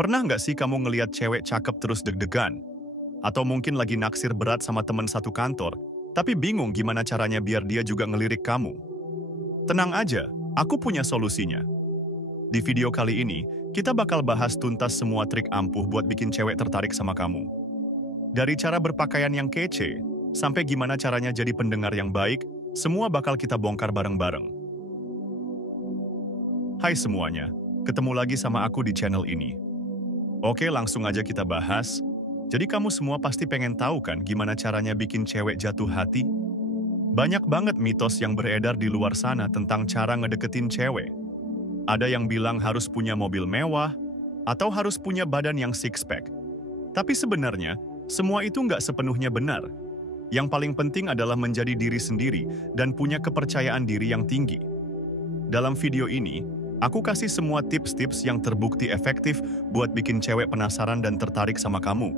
Pernah nggak sih kamu ngeliat cewek cakep terus deg-degan? Atau mungkin lagi naksir berat sama teman satu kantor, tapi bingung gimana caranya biar dia juga ngelirik kamu? Tenang aja, aku punya solusinya. Di video kali ini, kita bakal bahas tuntas semua trik ampuh buat bikin cewek tertarik sama kamu. Dari cara berpakaian yang kece, sampai gimana caranya jadi pendengar yang baik, semua bakal kita bongkar bareng-bareng. Hai semuanya, ketemu lagi sama aku di channel ini. Oke, langsung aja kita bahas. Jadi kamu semua pasti pengen tahu kan gimana caranya bikin cewek jatuh hati? Banyak banget mitos yang beredar di luar sana tentang cara ngedeketin cewek. Ada yang bilang harus punya mobil mewah, atau harus punya badan yang six-pack. Tapi sebenarnya, semua itu nggak sepenuhnya benar. Yang paling penting adalah menjadi diri sendiri dan punya kepercayaan diri yang tinggi. Dalam video ini, aku kasih semua tips-tips yang terbukti efektif buat bikin cewek penasaran dan tertarik sama kamu.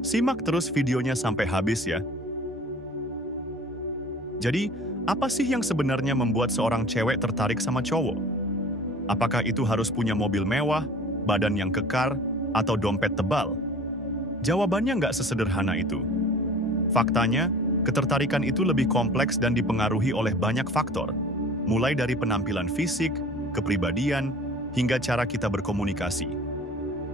Simak terus videonya sampai habis ya. Jadi, apa sih yang sebenarnya membuat seorang cewek tertarik sama cowok? Apakah itu harus punya mobil mewah, badan yang kekar, atau dompet tebal? Jawabannya nggak sesederhana itu. Faktanya, ketertarikan itu lebih kompleks dan dipengaruhi oleh banyak faktor, mulai dari penampilan fisik, kepribadian, hingga cara kita berkomunikasi.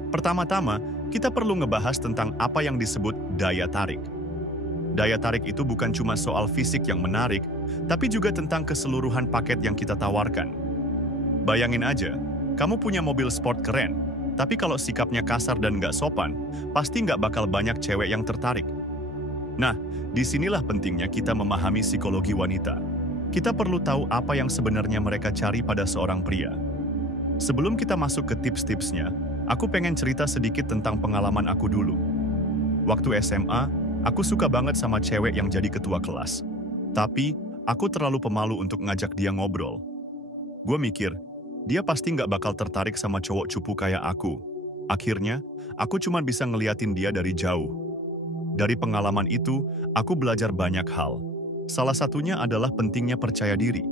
Pertama-tama, kita perlu ngebahas tentang apa yang disebut daya tarik. Daya tarik itu bukan cuma soal fisik yang menarik, tapi juga tentang keseluruhan paket yang kita tawarkan. Bayangin aja, kamu punya mobil sport keren, tapi kalau sikapnya kasar dan nggak sopan, pasti nggak bakal banyak cewek yang tertarik. Nah, disinilah pentingnya kita memahami psikologi wanita. Kita perlu tahu apa yang sebenarnya mereka cari pada seorang pria. Sebelum kita masuk ke tips-tipsnya, aku pengen cerita sedikit tentang pengalaman aku dulu. Waktu SMA, aku suka banget sama cewek yang jadi ketua kelas. Tapi, aku terlalu pemalu untuk ngajak dia ngobrol. Gue mikir, dia pasti nggak bakal tertarik sama cowok cupu kayak aku. Akhirnya, aku cuma bisa ngeliatin dia dari jauh. Dari pengalaman itu, aku belajar banyak hal. Salah satunya adalah pentingnya percaya diri.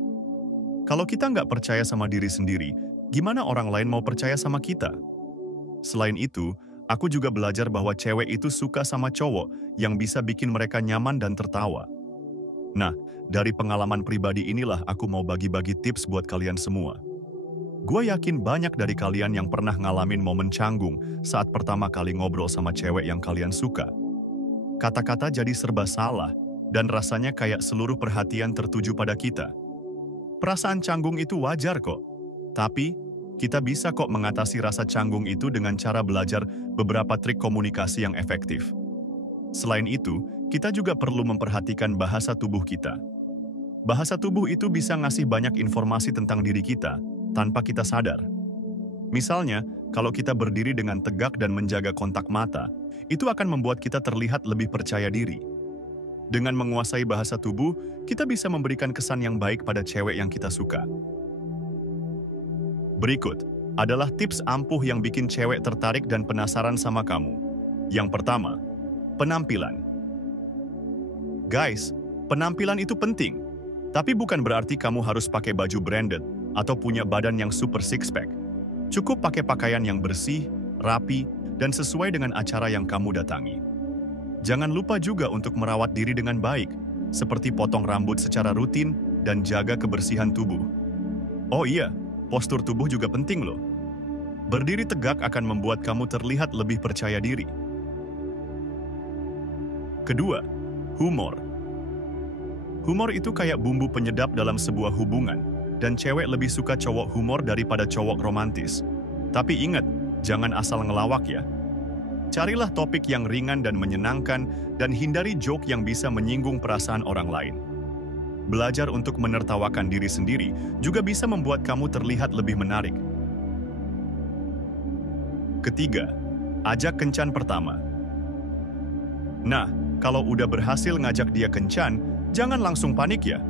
Kalau kita nggak percaya sama diri sendiri, gimana orang lain mau percaya sama kita? Selain itu, aku juga belajar bahwa cewek itu suka sama cowok yang bisa bikin mereka nyaman dan tertawa. Nah, dari pengalaman pribadi inilah aku mau bagi-bagi tips buat kalian semua. Gue yakin banyak dari kalian yang pernah ngalamin momen canggung saat pertama kali ngobrol sama cewek yang kalian suka. Kata-kata jadi serba salah, dan rasanya kayak seluruh perhatian tertuju pada kita. Perasaan canggung itu wajar kok, tapi kita bisa kok mengatasi rasa canggung itu dengan cara belajar beberapa trik komunikasi yang efektif. Selain itu, kita juga perlu memperhatikan bahasa tubuh kita. Bahasa tubuh itu bisa ngasih banyak informasi tentang diri kita, tanpa kita sadar. Misalnya, kalau kita berdiri dengan tegak dan menjaga kontak mata, itu akan membuat kita terlihat lebih percaya diri. Dengan menguasai bahasa tubuh, kita bisa memberikan kesan yang baik pada cewek yang kita suka. Berikut adalah tips ampuh yang bikin cewek tertarik dan penasaran sama kamu. Yang pertama, penampilan. Guys, penampilan itu penting, tapi bukan berarti kamu harus pakai baju branded atau punya badan yang super six-pack. Cukup pakai pakaian yang bersih, rapi, dan sesuai dengan acara yang kamu datangi. Jangan lupa juga untuk merawat diri dengan baik, seperti potong rambut secara rutin dan jaga kebersihan tubuh. Oh iya, postur tubuh juga penting loh. Berdiri tegak akan membuat kamu terlihat lebih percaya diri. Kedua, humor. Humor itu kayak bumbu penyedap dalam sebuah hubungan, dan cewek lebih suka cowok humor daripada cowok romantis. Tapi ingat, jangan asal ngelawak ya. Carilah topik yang ringan dan menyenangkan, dan hindari joke yang bisa menyinggung perasaan orang lain. Belajar untuk menertawakan diri sendiri juga bisa membuat kamu terlihat lebih menarik. Ketiga, ajak kencan pertama. Nah, kalau udah berhasil ngajak dia kencan, jangan langsung panik ya.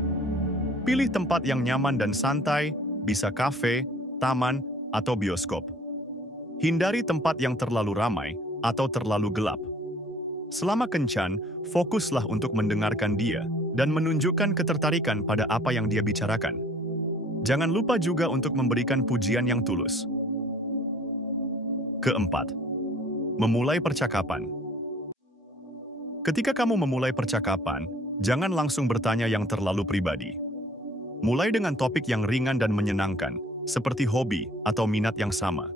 Pilih tempat yang nyaman dan santai, bisa kafe, taman, atau bioskop. Hindari tempat yang terlalu ramai atau terlalu gelap. Selama kencan, fokuslah untuk mendengarkan dia dan menunjukkan ketertarikan pada apa yang dia bicarakan. Jangan lupa juga untuk memberikan pujian yang tulus. Keempat, memulai percakapan. Ketika kamu memulai percakapan, jangan langsung bertanya yang terlalu pribadi. Mulai dengan topik yang ringan dan menyenangkan, seperti hobi atau minat yang sama.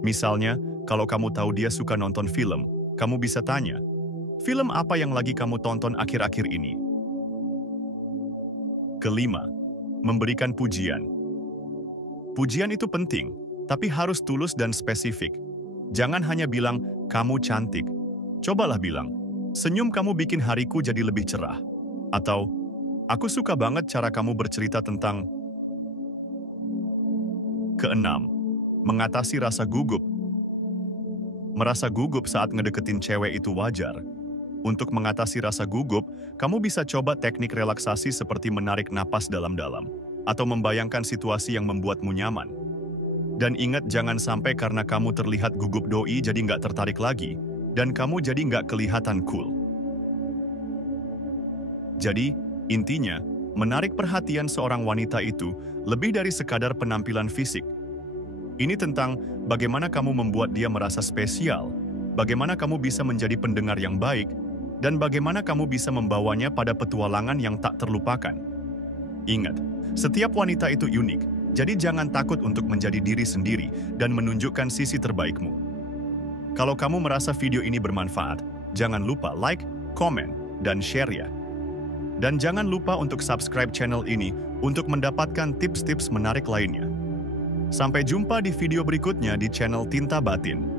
Misalnya, kalau kamu tahu dia suka nonton film, kamu bisa tanya, "Film apa yang lagi kamu tonton akhir-akhir ini?" Kelima, memberikan pujian. Pujian itu penting, tapi harus tulus dan spesifik. Jangan hanya bilang, "Kamu cantik." Cobalah bilang, "Senyum kamu bikin hariku jadi lebih cerah." Atau, "Aku suka banget cara kamu bercerita tentang..." Keenam, mengatasi rasa gugup. Merasa gugup saat ngedeketin cewek itu wajar. Untuk mengatasi rasa gugup, kamu bisa coba teknik relaksasi seperti menarik napas dalam-dalam, atau membayangkan situasi yang membuatmu nyaman. Dan ingat, jangan sampai karena kamu terlihat gugup doi jadi nggak tertarik lagi, dan kamu jadi nggak kelihatan cool. Jadi, intinya, menarik perhatian seorang wanita itu lebih dari sekadar penampilan fisik. Ini tentang bagaimana kamu membuat dia merasa spesial, bagaimana kamu bisa menjadi pendengar yang baik, dan bagaimana kamu bisa membawanya pada petualangan yang tak terlupakan. Ingat, setiap wanita itu unik, jadi jangan takut untuk menjadi diri sendiri dan menunjukkan sisi terbaikmu. Kalau kamu merasa video ini bermanfaat, jangan lupa like, komen, dan share ya. Dan jangan lupa untuk subscribe channel ini untuk mendapatkan tips-tips menarik lainnya. Sampai jumpa di video berikutnya di channel Tinta Batin.